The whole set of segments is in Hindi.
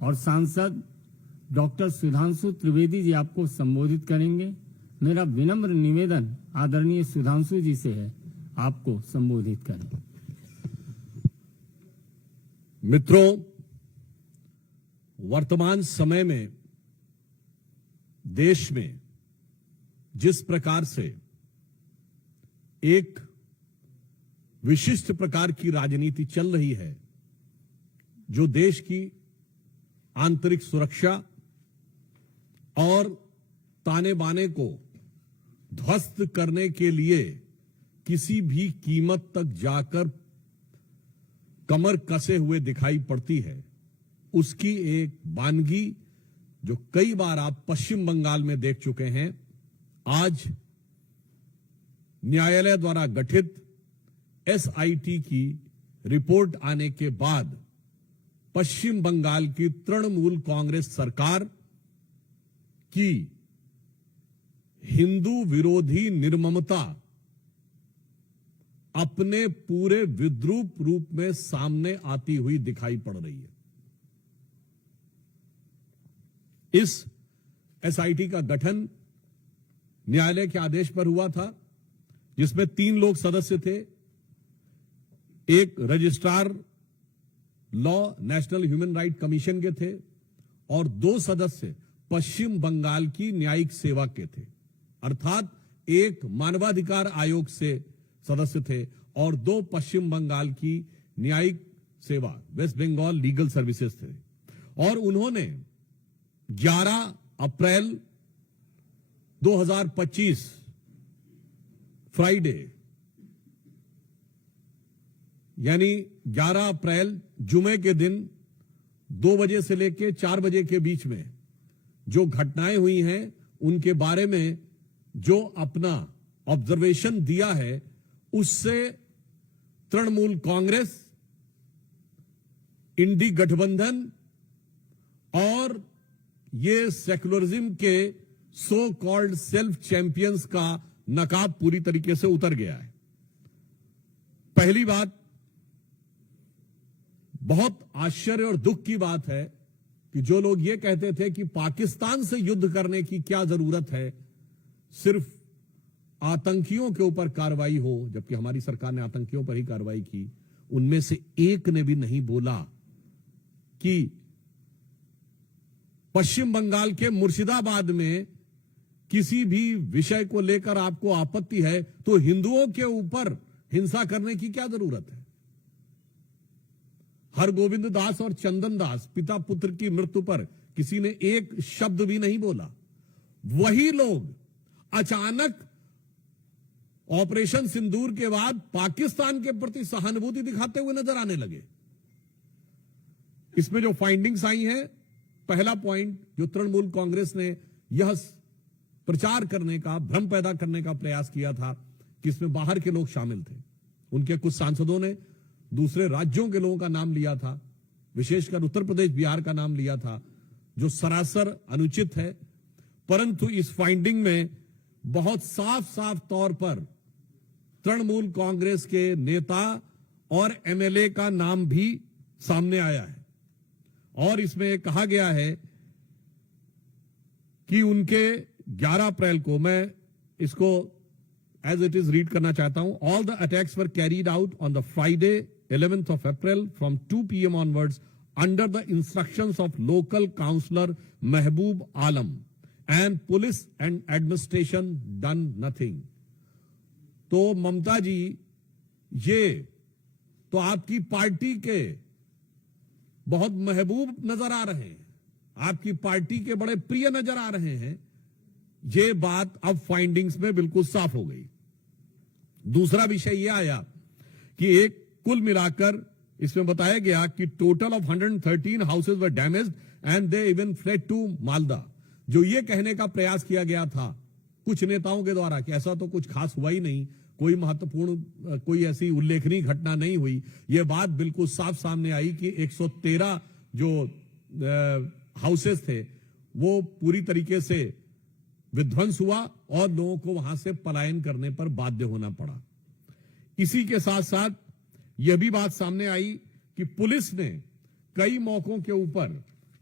और सांसद डॉक्टर सुधांशु त्रिवेदी जी आपको संबोधित करेंगे। मेरा विनम्र निवेदन आदरणीय सुधांशु जी से है, आपको संबोधित करें। मित्रों, वर्तमान समय में देश में जिस प्रकार से एक विशिष्ट प्रकार की राजनीति चल रही है, जो देश की आंतरिक सुरक्षा और ताने बाने को ध्वस्त करने के लिए किसी भी कीमत तक जाकर कमर कसे हुए दिखाई पड़ती है, उसकी एक वानगी जो कई बार आप पश्चिम बंगाल में देख चुके हैं, आज न्यायालय द्वारा गठित एसआईटी की रिपोर्ट आने के बाद पश्चिम बंगाल की तृणमूल कांग्रेस सरकार की हिंदू विरोधी निर्ममता अपने पूरे विद्रूप रूप में सामने आती हुई दिखाई पड़ रही है। इस एसआईटी का गठन न्यायालय के आदेश पर हुआ था, जिसमें 3 लोग सदस्य थे। एक registrar law national human right commission के थे और 2 सदस्य पश्चिम बंगाल की न्यायिक सेवा के थे, अर्थात एक मानवाधिकार आयोग से सदस्य थे और 2 पश्चिम बंगाल की न्यायिक सेवा वेस्ट बंगाल लीगल सर्विसेज थे। और उन्होंने 11 अप्रैल 2025 फ्राइडे यानी 11 अप्रैल जुमे के दिन 2 बजे से लेकर 4 बजे के बीच में जो घटनाएं हुई हैं, उनके बारे में जो अपना ऑब्जर्वेशन दिया है, उससे तृणमूल कांग्रेस, इंडी गठबंधन और ये सेक्युलरिज्म के सो कॉल्ड सेल्फ चैंपियंस का नकाब पूरी तरीके से उतर गया है। पहली बात, बहुत आश्चर्य और दुख की बात है कि जो लोग ये कहते थे कि पाकिस्तान से युद्ध करने की क्या जरूरत है, सिर्फ आतंकियों के ऊपर कार्रवाई हो, जबकि हमारी सरकार ने आतंकियों पर ही कार्रवाई की, उनमें से एक ने भी नहीं बोला कि पश्चिम बंगाल के मुर्शिदाबाद में किसी भी विषय को लेकर आपको आपत्ति है तो हिंदुओं के ऊपर हिंसा करने की क्या जरूरत है। हरगोविंद दास और चंदन दास पिता पुत्र की मृत्यु पर किसी ने एक शब्द भी नहीं बोला। वही लोग अचानक ऑपरेशन सिंदूर के बाद पाकिस्तान के प्रति सहानुभूति दिखाते हुए नजर आने लगे। इसमें जो फाइंडिंग्स आई हैं, पहला पॉइंट जो तृणमूल कांग्रेस ने यह प्रचार करने का, भ्रम पैदा करने का प्रयास किया था कि इसमें बाहर के लोग शामिल थे। उनके कुछ सांसदों ने दूसरे राज्यों के लोगों का नाम लिया था, विशेषकर उत्तर प्रदेश, बिहार का नाम लिया था, जो सरासर अनुचित है। परंतु इस फाइंडिंग में बहुत साफ साफ तौर पर तृणमूल कांग्रेस के नेता और एमएलए का नाम भी सामने आया है और इसमें कहा गया है कि उनके 11 अप्रैल को, मैं इसको एज इट इज रीड करना चाहता हूं, all the attacks were carried out on the Friday 11th of April from 2 PM onwards under the instructions of local councillor Mehboob Alam and police and administration done nothing। तो ममता जी, ये तो आपकी पार्टी के बहुत महबूब नजर आ रहे हैं, आपकी पार्टी के बड़े प्रिय नजर आ रहे हैं। ये बात अब फाइंडिंग्स में बिल्कुल साफ हो गई। दूसरा विषय यह आया कि एक कुल मिलाकर इसमें बताया गया कि total of 113 houses were damaged and they even fled to Malda. जो ये कहने का प्रयास किया गया था कुछ नेताओं के द्वारा कि ऐसा तो कुछ खास हुआ ही नहीं, कोई महत्वपूर्ण, कोई ऐसी उल्लेखनीय घटना नहीं हुई, यह बात बिल्कुल साफ सामने आई कि 113 जो हाउसेस थे वो पूरी तरीके से विध्वंस हुआ और लोगों को वहां से पलायन करने पर बाध्य होना पड़ा। इसी के साथ साथ यह भी बात सामने आई कि पुलिस ने कई मौकों के ऊपर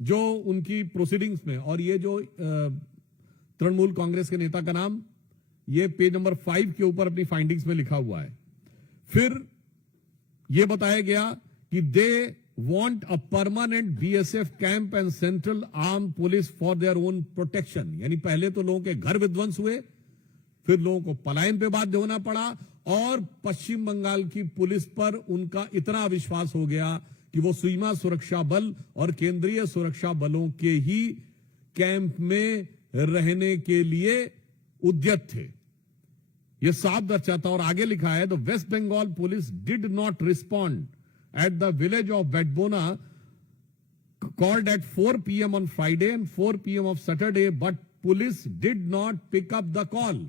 जो उनकी प्रोसीडिंग्स में, और ये जो तृणमूल कांग्रेस के नेता का नाम ये पेज नंबर 5 के ऊपर अपनी फाइंडिंग्स में लिखा हुआ है। फिर यह बताया गया कि दे want a permanent BSF camp and central armed police for their own protection। यानी पहले तो लोगों के घर विध्वंस हुए, फिर लोगों को पलायन पे बाध्य होना पड़ा, और पश्चिम बंगाल की पुलिस पर उनका इतना विश्वास हो गया कि वो सीमा सुरक्षा बल और केंद्रीय सुरक्षा बलों के ही कैंप में रहने के लिए उद्यत थे। यह साफ दर्शाता, और आगे लिखा है, the West Bengal police did not respond at the village of Vetbona called at 4 p.m. on Friday and 4 p.m. of Saturday, but police did not pick up the call।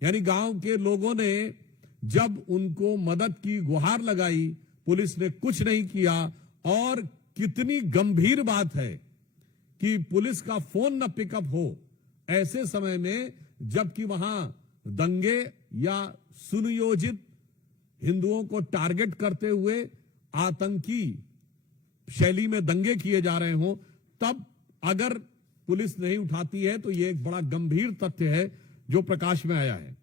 यानी गांव के लोगों ने जब उनको मदद की गुहार लगाई, पुलिस ने कुछ नहीं किया। और कितनी गंभीर बात है कि पुलिस का फोन न पिकअप हो ऐसे समय में, जबकि वहां दंगे या सुनियोजित हिंदुओं को टारगेट करते हुए आतंकी शैली में दंगे किए जा रहे हों, तब अगर पुलिस नहीं उठाती है तो यह एक बड़ा गंभीर तथ्य है जो प्रकाश में आया है।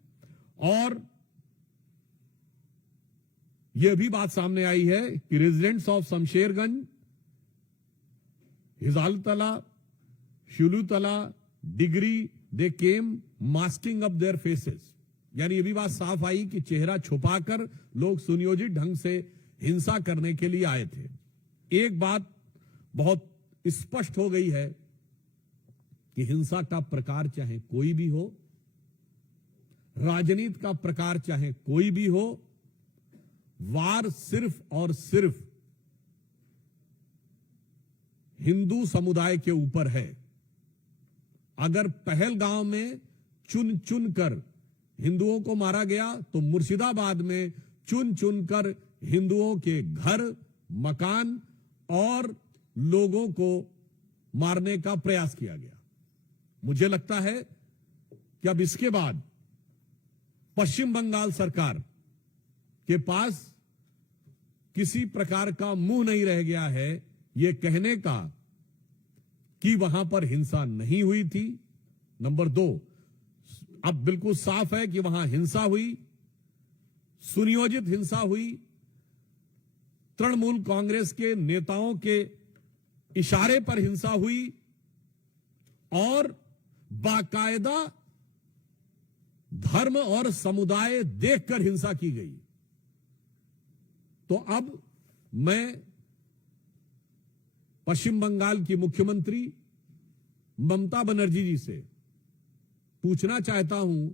और यह भी बात सामने आई है कि residents of Shamsherganj, Hijaltala, Shulutala, Digri, they came masking up their faces. यानी यह भी बात साफ आई कि चेहरा छुपाकर लोग सुनियोजित ढंग से हिंसा करने के लिए आए थे। एक बात बहुत स्पष्ट हो गई है कि हिंसा का प्रकार चाहे कोई भी हो, राजनीति का प्रकार चाहे कोई भी हो, वार सिर्फ और सिर्फ हिंदू समुदाय के ऊपर है। अगर पहलगांव में चुन चुन कर हिंदुओं को मारा गया, तो मुर्शिदाबाद में चुन चुन कर हिंदुओं के घर, मकान और लोगों को मारने का प्रयास किया गया। मुझे लगता है कि अब इसके बाद पश्चिम बंगाल सरकार के पास किसी प्रकार का मुंह नहीं रह गया है यह कहने का कि वहां पर हिंसा नहीं हुई थी। नंबर 2, अब बिल्कुल साफ है कि वहां हिंसा हुई, सुनियोजित हिंसा हुई, तृणमूल कांग्रेस के नेताओं के इशारे पर हिंसा हुई, और बाकायदा धर्म और समुदाय देखकर हिंसा की गई। तो अब मैं पश्चिम बंगाल की मुख्यमंत्री ममता बनर्जी जी से पूछना चाहता हूं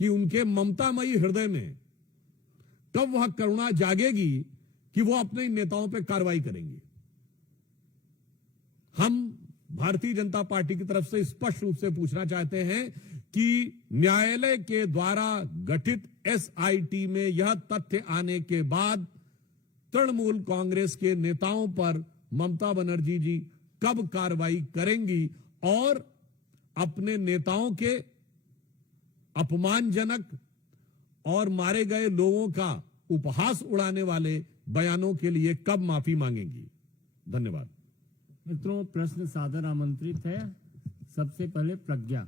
कि उनके ममतामयी हृदय में कब वह करुणा जागेगी कि वो अपने नेताओं पर कार्रवाई करेंगे। हम भारतीय जनता पार्टी की तरफ से स्पष्ट रूप से पूछना चाहते हैं कि न्यायालय के द्वारा गठित एसआईटी में यह तथ्य आने के बाद तृणमूल कांग्रेस के नेताओं पर ममता बनर्जी जी कब कार्रवाई करेंगी, और अपने नेताओं के अपमानजनक और मारे गए लोगों का उपहास उड़ाने वाले बयानों के लिए कब माफी मांगेंगी। धन्यवाद। मित्रों, प्रश्न सादर आमंत्रित है। सबसे पहले प्रज्ञा।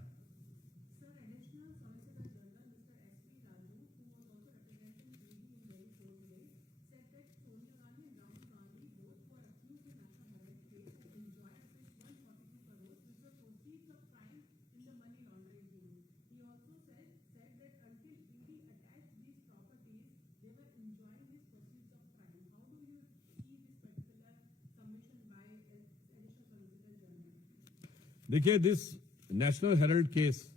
देखिए, this national Herald case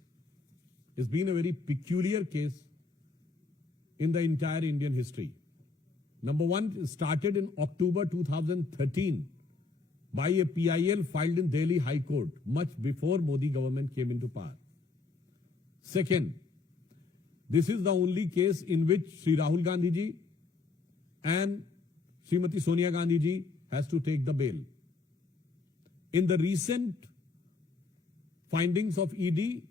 has been a very peculiar case in the entire Indian history. Number one, it started in October 2013 by a PIL filed in Delhi High Court, much before Modi government came into power. Second, this is the only case in which Sri Rahul Gandhi ji and Srimati Sonia Gandhi ji has to take the bail. In the recent findings of ED,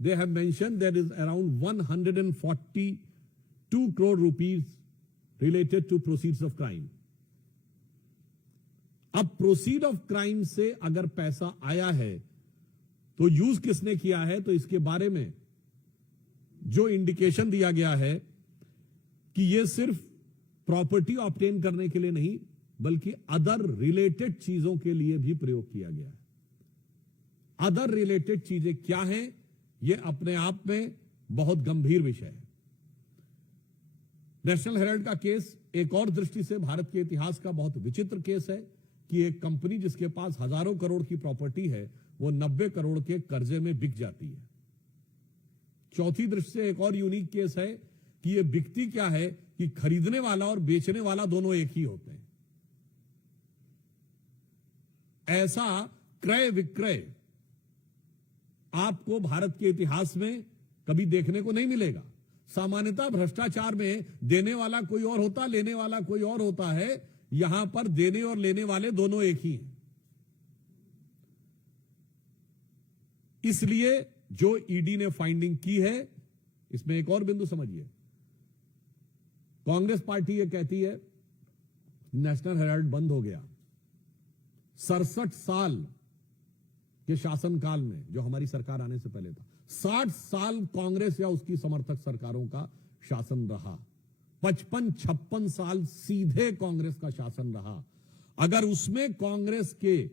they have mentioned there is around 142 crore rupees related to proceeds of crime. अब प्रोसीड ऑफ क्राइम से अगर पैसा आया है तो यूज किसने किया है, तो इसके बारे में जो इंडिकेशन दिया गया है कि यह सिर्फ प्रॉपर्टी ऑब्टेन करने के लिए नहीं बल्कि अदर रिलेटेड चीजों के लिए भी प्रयोग किया गया है। अदर रिलेटेड चीजें क्या हैं, यह अपने आप में बहुत गंभीर विषय है। नेशनल हेराल्ड का केस एक और दृष्टि से भारत के इतिहास का बहुत विचित्र केस है कि एक कंपनी जिसके पास हजारों करोड़ की प्रॉपर्टी है वो 90 करोड़ के कर्जे में बिक जाती है। चौथी दृष्टि से एक और यूनिक केस है कि ये बिकती क्या है कि खरीदने वाला और बेचने वाला दोनों एक ही होते हैं। ऐसा क्रय विक्रय आपको भारत के इतिहास में कभी देखने को नहीं मिलेगा। सामान्यतः भ्रष्टाचार में देने वाला कोई और होता, लेने वाला कोई और होता है। यहां पर देने और लेने वाले दोनों एक ही हैं। इसलिए जो ईडी ने फाइंडिंग की है, इसमें एक और बिंदु समझिए। कांग्रेस पार्टी ये कहती है नेशनल हेराल्ड बंद हो गया। 67 साल के शासनकाल में, जो हमारी सरकार आने से पहले था, 60 साल कांग्रेस या उसकी समर्थक सरकारों का शासन रहा। 55-56 साल सीधे कांग्रेस का शासन रहा। अगर उसमें कांग्रेस के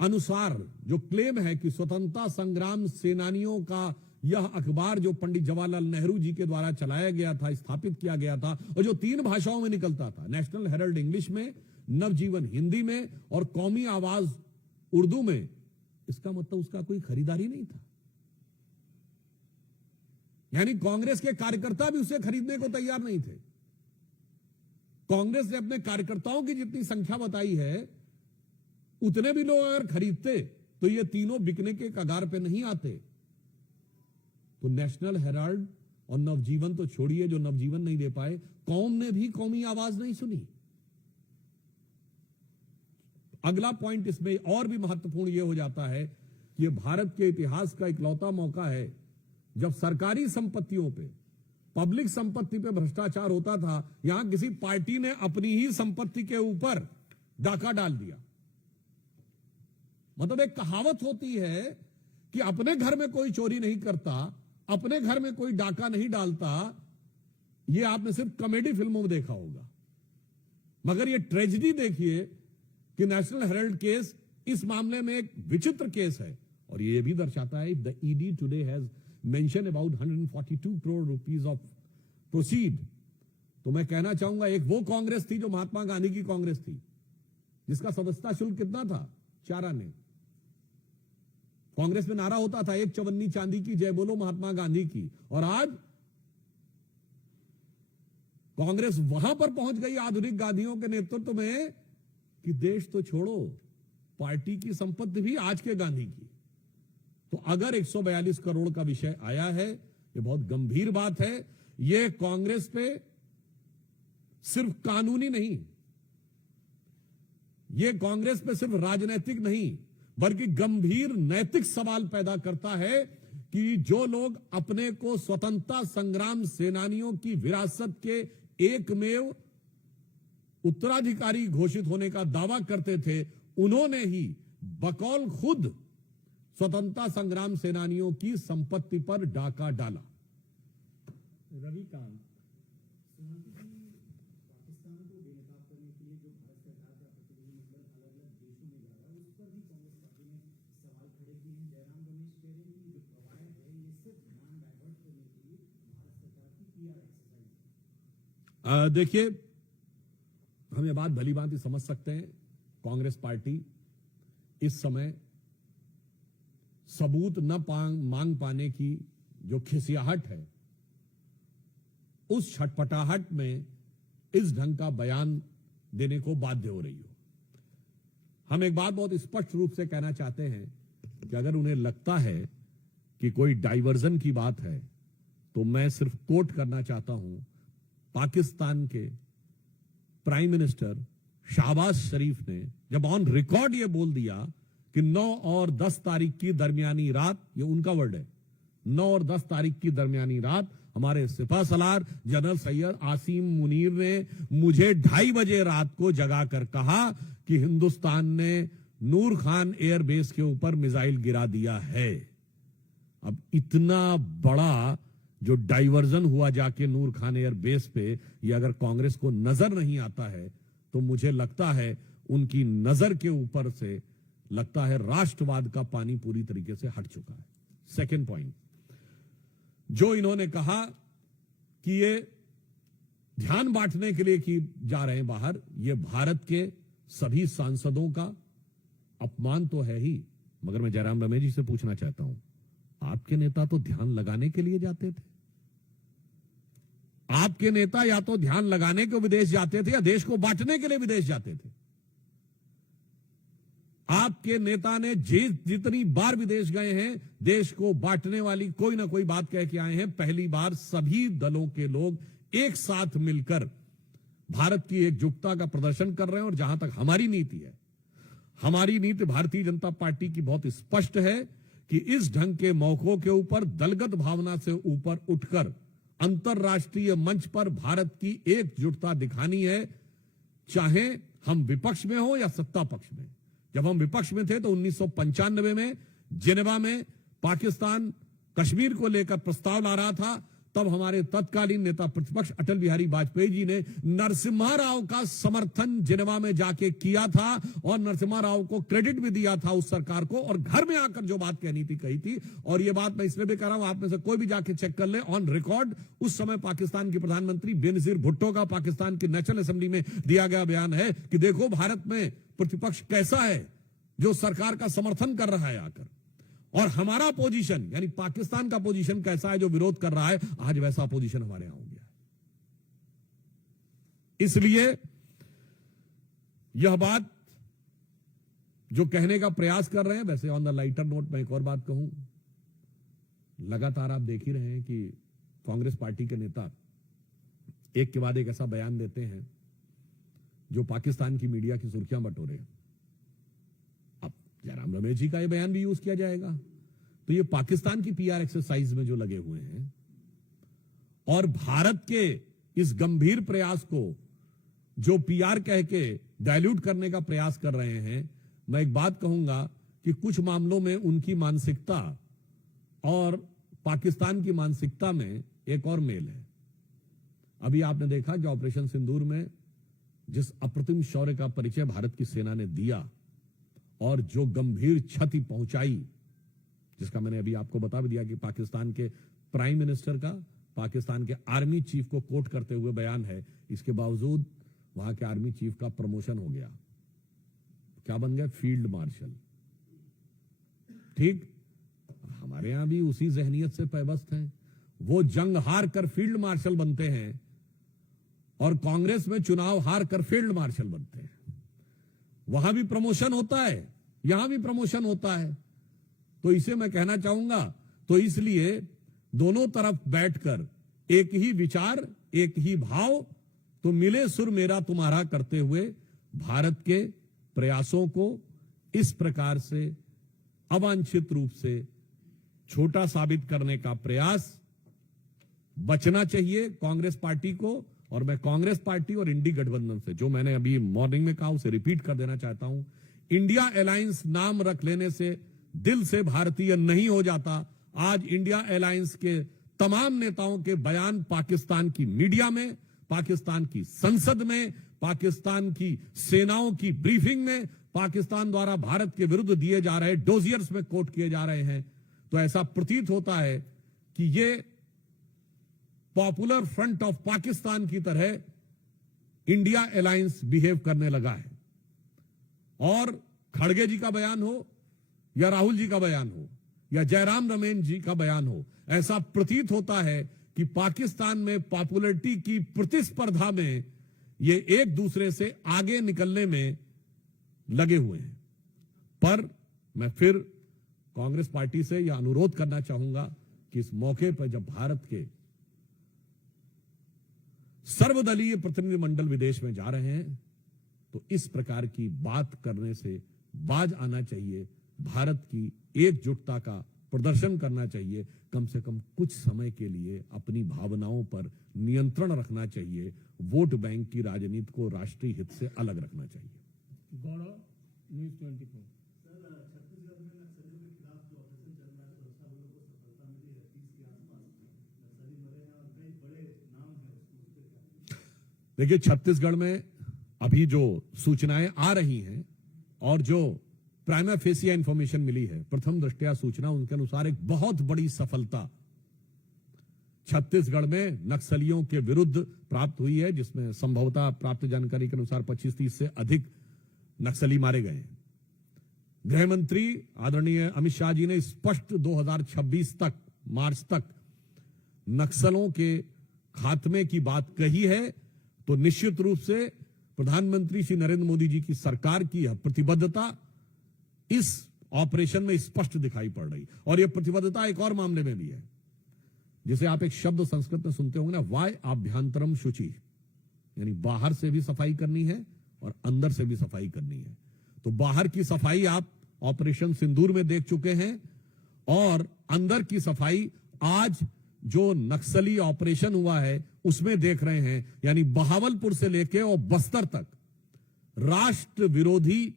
अनुसार जो क्लेम है कि स्वतंत्रता संग्राम सेनानियों का यह अखबार जो पंडित जवाहरलाल नेहरू जी के द्वारा चलाया गया था, स्थापित किया गया था, और जो 3 भाषाओं में निकलता था, नेशनल हेराल्ड इंग्लिश में, नवजीवन हिंदी में और कौमी आवाज उर्दू में, इसका मतलब उसका कोई खरीदारी नहीं था। यानी कांग्रेस के कार्यकर्ता भी उसे खरीदने को तैयार नहीं थे। कांग्रेस ने अपने कार्यकर्ताओं की जितनी संख्या बताई है, उतने भी लोग अगर खरीदते तो ये तीनों बिकने के कगार पे नहीं आते। तो नेशनल हेराल्ड और नवजीवन तो छोड़िए, जो नवजीवन नहीं दे पाए, कौम ने भी कौमी आवाज नहीं सुनी। अगला पॉइंट इसमें और भी महत्वपूर्ण यह हो जाता है कि भारत के इतिहास का इकलौता मौका है जब सरकारी संपत्तियों पे, पब्लिक संपत्ति पे भ्रष्टाचार होता था। यहां किसी पार्टी ने अपनी ही संपत्ति के ऊपर डाका डाल दिया। मतलब एक कहावत होती है कि अपने घर में कोई चोरी नहीं करता, अपने घर में कोई डाका नहीं डालता। यह आपने सिर्फ कॉमेडी फिल्मों में देखा होगा, मगर यह ट्रेजेडी देखिए कि नेशनल हेराल्ड केस इस मामले में एक विचित्र केस है। और यह भी दर्शाता है, the ED today has mention about 142 crore rupees of proceed. तो मैं कहना चाहूंगा, एक वो कांग्रेस थी जो महात्मा गांधी की कांग्रेस थी, जिसका सदस्यता शुल्क कितना था, 4 आने। कांग्रेस में नारा होता था, 1 चवन्नी चांदी की, जय बोलो महात्मा गांधी की। और आज कांग्रेस वहां पर पहुंच गई आधुनिक गांधियों के नेतृत्व में कि देश तो छोड़ो, पार्टी की संपत्ति भी आज के गांधी की। तो अगर 142 करोड़ का विषय आया है, यह बहुत गंभीर बात है। यह कांग्रेस पे सिर्फ कानूनी नहीं, यह कांग्रेस पे सिर्फ राजनीतिक नहीं, बल्कि गंभीर नैतिक सवाल पैदा करता है कि जो लोग अपने को स्वतंत्रता संग्राम सेनानियों की विरासत के एकमेव उत्तराधिकारी घोषित होने का दावा करते थे, उन्होंने ही बकौल खुद स्वतंत्रता संग्राम सेनानियों की संपत्ति पर डाका डाला। रविकांत, देखिए, हम ये बात भली भांति समझ सकते हैं। कांग्रेस पार्टी इस समय सबूत न मांग पाने की जो खिसियाहट है, उस छटपटाहट में इस ढंग का बयान देने को बाध्य हो रही हो। हम एक बात बहुत स्पष्ट रूप से कहना चाहते हैं कि अगर उन्हें लगता है कि कोई डाइवर्जन की बात है, तो मैं सिर्फ कोट करना चाहता हूं पाकिस्तान के प्राइम मिनिस्टर शहबाज शरीफ ने, जब ऑन रिकॉर्ड ये बोल दिया कि 9 और 10 तारीख की दरमियानी रात, ये उनका वर्ड है, 9 और 10 तारीख की दरमियानी रात हमारे सिपा सलार जनरल सैयद आसिम मुनीर ने मुझे 2:30 बजे रात को जगाकर कहा कि हिंदुस्तान ने नूर खान एयरबेस के ऊपर मिसाइल गिरा दिया है। अब इतना बड़ा जो डाइवर्जन हुआ जाके नूर खान एयरबेस पे, ये अगर कांग्रेस को नजर नहीं आता है तो मुझे लगता है उनकी नजर के ऊपर से लगता है राष्ट्रवाद का पानी पूरी तरीके से हट चुका है। सेकंड पॉइंट, जो इन्होंने कहा कि ये ध्यान बांटने के लिए कि जा रहे हैं बाहर, ये भारत के सभी सांसदों का अपमान तो है ही, मगर मैं जयराम रमेश जी से पूछना चाहता हूं, आपके नेता तो ध्यान लगाने के लिए जाते थे। आपके नेता या तो ध्यान लगाने को विदेश जाते थे या देश को बांटने के लिए विदेश जाते थे। आपके नेता ने जितनी बार विदेश गए हैं, देश को बांटने वाली कोई ना कोई बात कह के आए हैं। पहली बार सभी दलों के लोग एक साथ मिलकर भारत की एकजुटता का प्रदर्शन कर रहे हैं। और जहां तक हमारी नीति है, हमारी नीति भारतीय जनता पार्टी की बहुत स्पष्ट है कि इस ढंग के मौकों के ऊपर दलगत भावना से ऊपर उठकर अंतरराष्ट्रीय मंच पर भारत की एकजुटता दिखानी है, चाहे हम विपक्ष में हो या सत्ता पक्ष में। जब हम विपक्ष में थे तो 1995 में जिनेवा में पाकिस्तान कश्मीर को लेकर प्रस्ताव ला रहा था, तब हमारे तत्कालीन नेता प्रतिपक्ष अटल बिहारी वाजपेयी जी ने नरसिम्हा राव का समर्थन जिनेवा में जाके किया था और नरसिम्हा राव को क्रेडिट भी दिया था उस सरकार को, और घर में आकर जो बात कहनी थी कही थी। और ये बात मैं इसलिए भी कह रहा हूं, आप में से कोई भी जाके चेक कर ले ऑन रिकॉर्ड, उस समय पाकिस्तान की प्रधानमंत्री बेनजीर भुट्टो का पाकिस्तान की नेशनल असेंबली में दिया गया बयान है कि देखो भारत में प्रतिपक्ष कैसा है जो सरकार का समर्थन कर रहा है आकर, और हमारा पोजीशन यानी पाकिस्तान का पोजीशन कैसा है जो विरोध कर रहा है, आज वैसा पोजीशन हमारे यहां हो गया है। इसलिए यह बात जो कहने का प्रयास कर रहे हैं, वैसे ऑन द लाइटर नोट मैं एक और बात कहूं, लगातार आप देख ही रहे हैं कि कांग्रेस पार्टी के नेता एक के बाद एक ऐसा बयान देते हैं जो पाकिस्तान की मीडिया की सुर्खियां बटोरे। अब जयराम रमेश जी का यह बयान भी यूज किया जाएगा, तो ये पाकिस्तान की पीआर एक्सरसाइज में जो लगे हुए हैं और भारत के इस गंभीर प्रयास को जो पीआर कह के डाइल्यूट करने का प्रयास कर रहे हैं, मैं एक बात कहूंगा कि कुछ मामलों में उनकी मानसिकता और पाकिस्तान की मानसिकता में एक और मेल है। अभी आपने देखा कि ऑपरेशन सिंदूर में जिस अप्रतिम शौर्य का परिचय भारत की सेना ने दिया और जो गंभीर क्षति पहुंचाई, जिसका मैंने अभी आपको बता भी दिया कि पाकिस्तान के प्राइम मिनिस्टर का पाकिस्तान के आर्मी चीफ को कोट करते हुए बयान है, इसके बावजूद वहां के आर्मी चीफ का प्रमोशन हो गया, क्या बन गया, फील्ड मार्शल। ठीक, हमारे यहां भी उसी जहनियत से पैबस्त हैं, वो जंग हार कर फील्ड मार्शल बनते हैं और कांग्रेस में चुनाव हार कर फील्ड मार्शल बनते हैं। वहां भी प्रमोशन होता है, यहां भी प्रमोशन होता है। तो इसे मैं कहना चाहूंगा, तो इसलिए दोनों तरफ बैठकर एक ही विचार, एक ही भाव, तो मिले सुर मेरा तुम्हारा करते हुए भारत के प्रयासों को इस प्रकार से अवांछित रूप से छोटा साबित करने का प्रयास बचना चाहिए कांग्रेस पार्टी को। और मैं कांग्रेस पार्टी और इंडी गठबंधन से, जो मैंने अभी मॉर्निंग में कहा उसे रिपीट कर देना चाहता हूं, इंडिया अलायंस नाम रख लेने से दिल से भारतीय नहीं हो जाता। आज इंडिया अलायंस के तमाम नेताओं के बयान पाकिस्तान की मीडिया में, पाकिस्तान की संसद में, पाकिस्तान की सेनाओं की ब्रीफिंग में, पाकिस्तान द्वारा भारत के विरुद्ध दिए जा रहे डोजियर्स में कोट किए जा रहे हैं। तो ऐसा प्रतीत होता है कि ये पॉपुलर फ्रंट ऑफ पाकिस्तान की तरह इंडिया अलायंस बिहेव करने लगा है। और खड़गे जी का बयान हो या राहुल जी का बयान हो या जयराम रमेश जी का बयान हो, ऐसा प्रतीत होता है कि पाकिस्तान में पॉपुलरिटी की प्रतिस्पर्धा में ये एक दूसरे से आगे निकलने में लगे हुए हैं। पर मैं फिर कांग्रेस पार्टी से यह अनुरोध करना चाहूंगा कि इस मौके पर जब भारत के सर्वदलीय प्रतिनिधिमंडल विदेश में जा रहे हैं, तो इस प्रकार की बात करने से बाज आना चाहिए, भारत की एकजुटता का प्रदर्शन करना चाहिए, कम से कम कुछ समय के लिए अपनी भावनाओं पर नियंत्रण रखना चाहिए, वोट बैंक की राजनीति को राष्ट्रीय हित से अलग रखना चाहिए। गौरव, न्यूज 24। सर छत्तीसगढ़ में नक्सलियों के खिलाफ जो ऑपरेशन चल रहा है सुरक्षा बलों को सफलता मिली है। 30 के आसपास नक्सली मरे हैं और कई बड़े नाम है उसमें, उस पर क्या? देखिए, छत्तीसगढ़ में अभी जो सूचनाएं आ रही हैं और जो प्राइमा फेसिया इंफॉर्मेशन मिली है, प्रथम दृष्टया सूचना उनके अनुसार एक बहुत बड़ी सफलता छत्तीसगढ़ में नक्सलियों के विरुद्ध प्राप्त हुई है, जिसमें संभवतः प्राप्त जानकारी के अनुसार 25-30 से अधिक नक्सली मारे गए हैं। गृह मंत्री आदरणीय अमित शाह जी ने स्पष्ट 2026 तक, मार्च तक नक्सलों के खात्मे की बात कही है, तो निश्चित रूप से प्रधानमंत्री श्री नरेंद्र मोदी जी की सरकार की यह प्रतिबद्धता इस ऑपरेशन में स्पष्ट दिखाई पड़ रही। और यह प्रतिबद्धता एक और मामले में भी है, जिसे आप एक शब्द संस्कृत में सुनते होंगे ना, वाय आभ्यंतरम शुचि, यानी बाहर से भी सफाई करनी है और अंदर से भी सफाई करनी है। तो बाहर की सफाई आप ऑपरेशन सिंदूर में देख चुके हैं, और अंदर की सफाई आज जो नक्सली ऑपरेशन हुआ है उसमें देख रहे हैं। यानी बहावलपुर से लेकर और बस्तर तक राष्ट्र विरोधी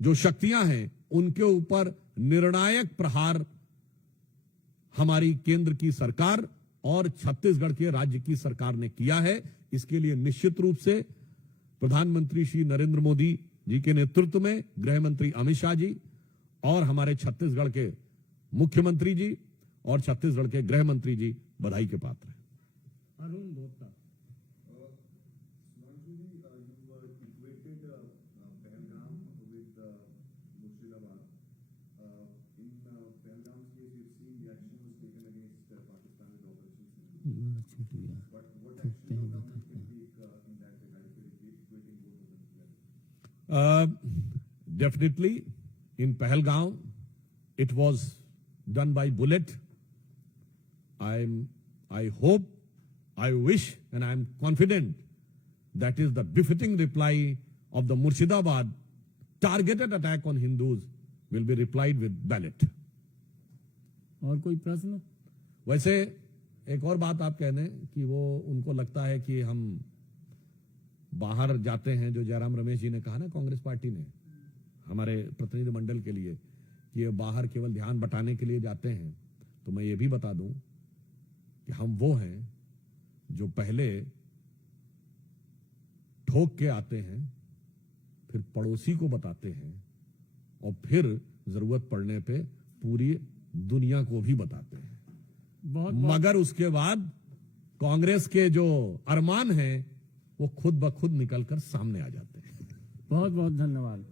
जो शक्तियां हैं उनके ऊपर निर्णायक प्रहार हमारी केंद्र की सरकार और छत्तीसगढ़ के राज्य की सरकार ने किया है। इसके लिए निश्चित रूप से प्रधानमंत्री श्री नरेंद्र मोदी जी के नेतृत्व में गृह मंत्री अमित शाह जी और हमारे छत्तीसगढ़ के मुख्यमंत्री जी और छत्तीसगढ़ के गृह मंत्री जी बधाई के पात्र हैं। अरुण भोक्ता। Definitely, in Pahalgam, it was done by bullet. I hope, I wish, and I am confident that is the befitting reply of the Murshidabad targeted attack on Hindus will be replied with ballot. और कोई प्रश्न? वैसे एक और बात आप कह दें कि वो उनको लगता है कि हम बाहर जाते हैं, जो जयराम रमेश जी ने कहा ना कांग्रेस पार्टी ने हमारे प्रतिनिधि मंडल के लिए कि ये बाहर केवल ध्यान बटाने के लिए जाते हैं, तो मैं ये भी बता दूं कि हम वो हैं जो पहले ठोक के आते हैं, फिर पड़ोसी को बताते हैं और फिर जरूरत पड़ने पे पूरी दुनिया को भी बताते हैं। मगर उसके बाद कांग्रेस के जो अरमान हैं वो खुद ब खुद निकलकर सामने आ जाते हैं। बहुत बहुत धन्यवाद।